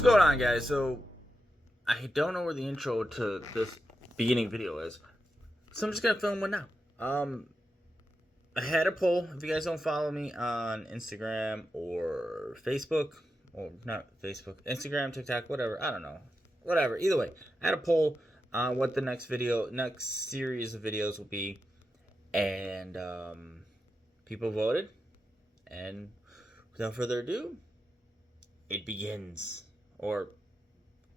What's going on, guys? So I don't know where the intro to this beginning video is, so I'm just gonna film one now. I had a poll. If you guys don't follow me on Instagram or Facebook, or not Facebook, Instagram, TikTok, whatever, I don't know, whatever. Either way, I had a poll on what the next series of videos will be, and people voted. And without further ado, it begins, or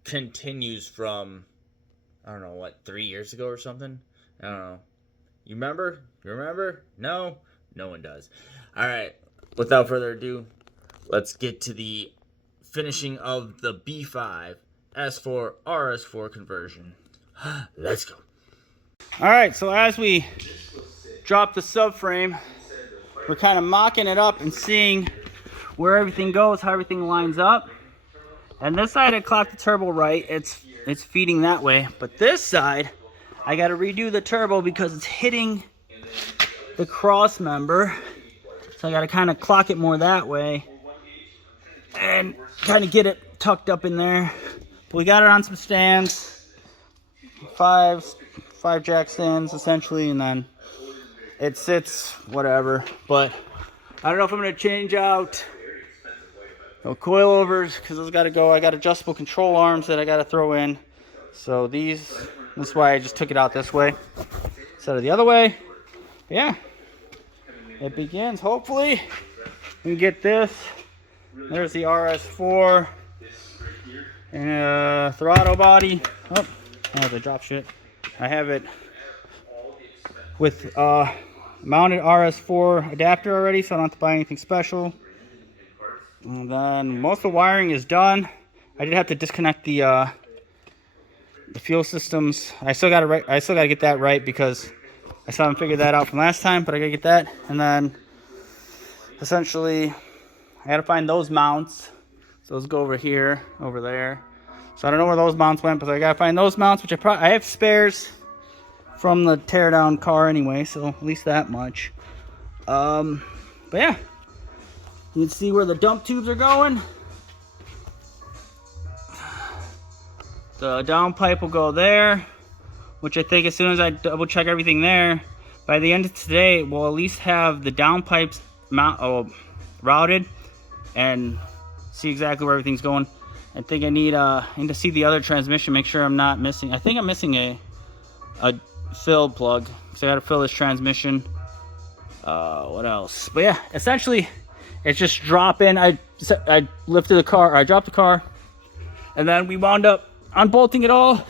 continues from, I don't know, what, 3 years ago or something? I don't know. You remember? You remember? No? No one does. Alright, without further ado, let's get to the finishing of the B5 S4 rs4 conversion. Let's go. Alright, so as we drop the subframe, we're kind of mocking it up and seeing where everything goes, how everything lines up. And this side I clocked the turbo right, it's feeding that way. But this side, I got to redo the turbo because it's hitting the cross member. So I got to kind of clock it more that way and kind of get it tucked up in there. But we got it on some stands, five jack stands essentially, and then it sits whatever. But I don't know if I'm going to change out no coilovers because those got to go. I got adjustable control arms that I got to throw in. So that's why I just took it out this way instead of the other way. But yeah, it begins. Hopefully we can get this. There's the rs4 and throttle body. Oh, I have to drop shit. I have it with mounted rs4 adapter already, so I don't have to buy anything special. And then most of the wiring is done. I did have to disconnect the fuel systems. I still got to get that right because I still haven't figured that out from last time, but I got to get that. And then essentially I got to find those mounts. So those go over here, over there. So I don't know where those mounts went, but I got to find those mounts, which I have spares from the teardown car anyway, so at least that much. But yeah, you can see where the dump tubes are going. The downpipe will go there, which I think as soon as I double check everything there, by the end of today, we'll at least have the downpipes routed and see exactly where everything's going. I think I need to see the other transmission, make sure I'm not missing. I think I'm missing a fill plug, so I got to fill this transmission. What else? But yeah, essentially it's just drop in. I lifted the car, I dropped the car, and then we wound up unbolting it all and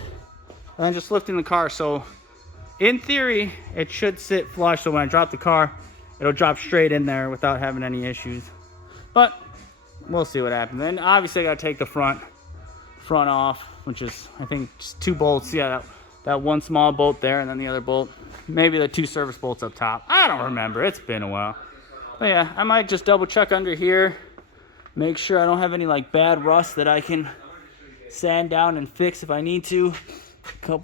then just lifting the car. So in theory it should sit flush, so when I drop the car it'll drop straight in there without having any issues, but we'll see what happens. And obviously I gotta take the front off, which is I think just 2 bolts. Yeah, that one small bolt there, and then the other bolt, maybe the 2 service bolts up top. I don't remember, it's been a while. But yeah, I might just double check under here, make sure I don't have any like bad rust that I can sand down and fix if I need to. I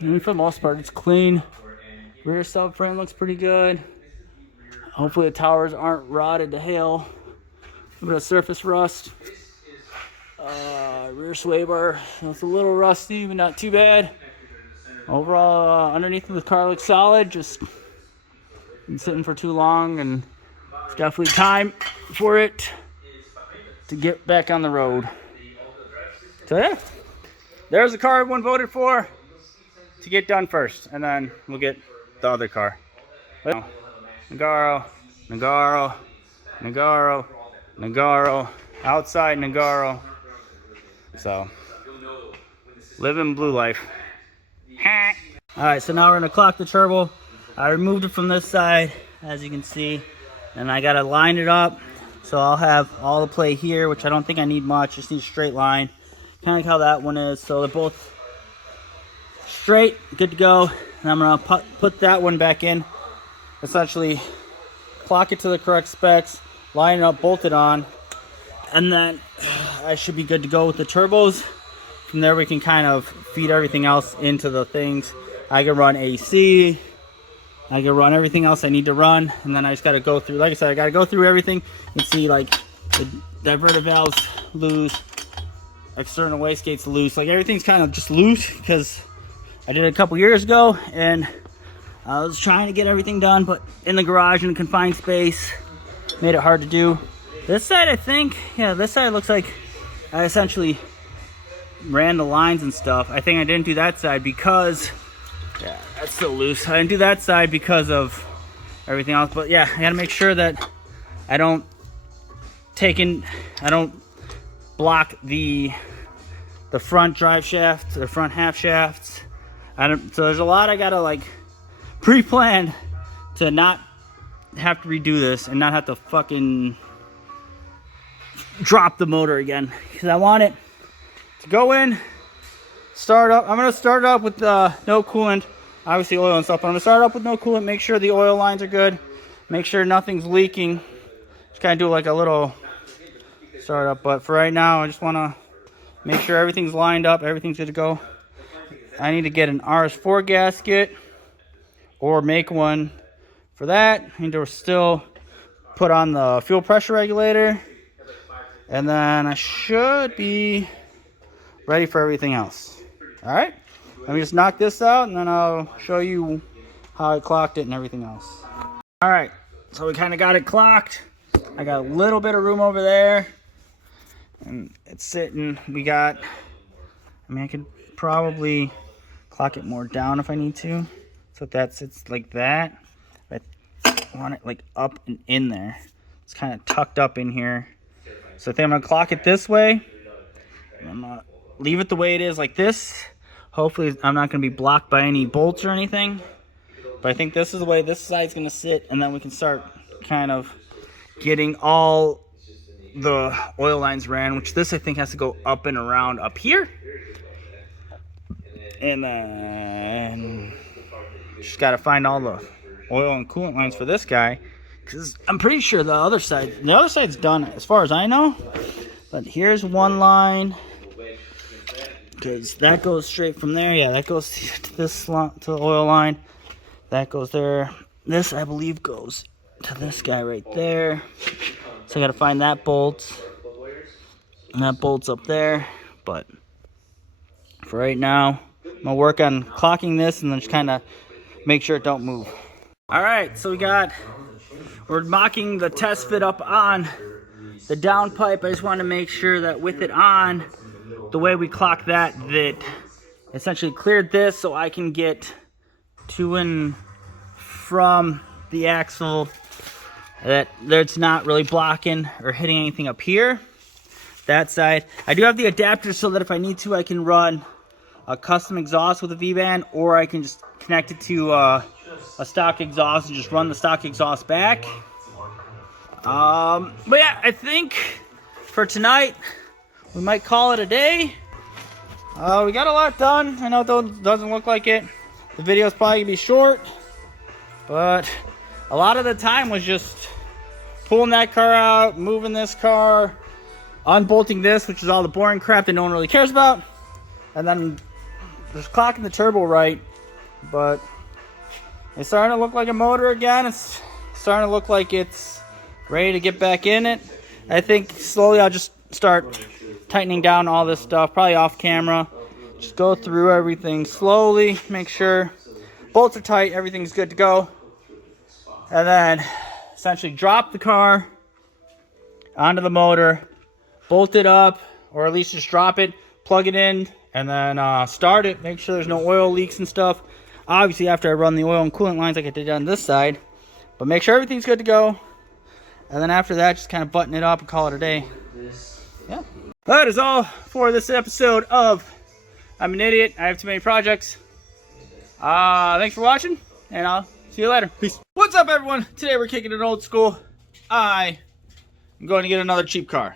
mean, for the most part it's clean. Rear subframe looks pretty good. Hopefully the towers aren't rotted to hell. A bit of surface rust. Rear sway bar, it's a little rusty, but not too bad. Overall, underneath the car looks solid. Just been sitting for too long, and it's definitely time for it to get back on the road. So yeah, there's the car everyone voted for to get done first, and then we'll get the other car. Nagaro, Nagaro, Nagaro, Nagaro, outside Nagaro. So, living blue life. Alright, so now we're going to clock the turbo. I removed it from this side, as you can see, and I got to line it up. So I'll have all the play here, which I don't think I need much, just need a straight line. Kind of like how that one is. So they're both straight, good to go. And I'm going to put that one back in. Essentially, clock it to the correct specs, line it up, bolt it on, and then I should be good to go with the turbos. From there we can kind of feed everything else into the things. I can run AC, I can run everything else I need to run, and then I just got to go through, like I said, I got to go through everything and see like the diverter valves loose, external wastegate's loose. Like everything's kind of just loose because I did it a couple years ago and I was trying to get everything done, but in the garage in a confined space made it hard to do. This side, I think, yeah, this side looks like I essentially ran the lines and stuff. I think I didn't do that side because, yeah, that's still loose. I didn't do that side because of everything else. But yeah, I gotta make sure that I don't block the front drive shaft, the front half shafts. So there's a lot I gotta like pre-plan to not have to redo this and not have to fucking drop the motor again, because I want it to go in, start up. I'm gonna start up with no coolant, obviously oil and stuff, but I'm gonna start up with no coolant, make sure the oil lines are good, make sure nothing's leaking. Just kind of do like a little startup, but for right now I just want to make sure everything's lined up, everything's good to go. I need to get an rs4 gasket or make one. For that, I need to still put on the fuel pressure regulator, and then I should be ready for everything else. All right, let me just knock this out and then I'll show you how I clocked it and everything else. All right, so we kind of got it clocked. I got a little bit of room over there and it's sitting. We got, I mean, I could probably clock it more down if I need to, so that sits like that. But I want it like up and in there. It's kind of tucked up in here. So I think I'm gonna clock it this way. I'm gonna leave it the way it is, like this. Hopefully I'm not gonna be blocked by any bolts or anything. But I think this is the way this side's gonna sit, and then we can start kind of getting all the oil lines ran, which this I think has to go up and around up here. And then just gotta find all the oil and coolant lines for this guy, because I'm pretty sure the other side's done as far as I know. But here's one line, because that goes straight from there. Yeah, that goes to this to the oil line. That goes there. This, I believe, goes to this guy right there. So I gotta find that bolt, and that bolt's up there. But for right now, I'm gonna work on clocking this and then just kind of make sure it don't move. All right, so we're mocking the test fit up on the downpipe. I just want to make sure that with it on, the way we clock that essentially cleared this so I can get to and from the axle, that it's not really blocking or hitting anything up here. That side, I do have the adapter so that if I need to, I can run a custom exhaust with a V-band, or I can just connect it to a stock exhaust and just run the stock exhaust back. But yeah, I think for tonight we might call it a day. We got a lot done. I know it doesn't look like it. The video's probably gonna be short, but a lot of the time was just pulling that car out, moving this car, unbolting this, which is all the boring crap that no one really cares about, and then just clocking the turbo right. But it's starting to look like a motor again. It's starting to look like it's ready to get back in it. I think slowly I'll just start tightening down all this stuff, probably off camera. Just go through everything slowly, make sure bolts are tight, everything's good to go. And then essentially drop the car onto the motor, bolt it up, or at least just drop it, plug it in, and then start it. Make sure there's no oil leaks and stuff. Obviously after I run the oil and coolant lines like I did on this side. But make sure everything's good to go. And then after that, just kind of button it up and call it a day. Yeah. That is all for this episode of I'm an Idiot. I have too many projects. Thanks for watching, and I'll see you later. Peace. What's up, everyone? Today we're kicking it old school. I am going to get another cheap car.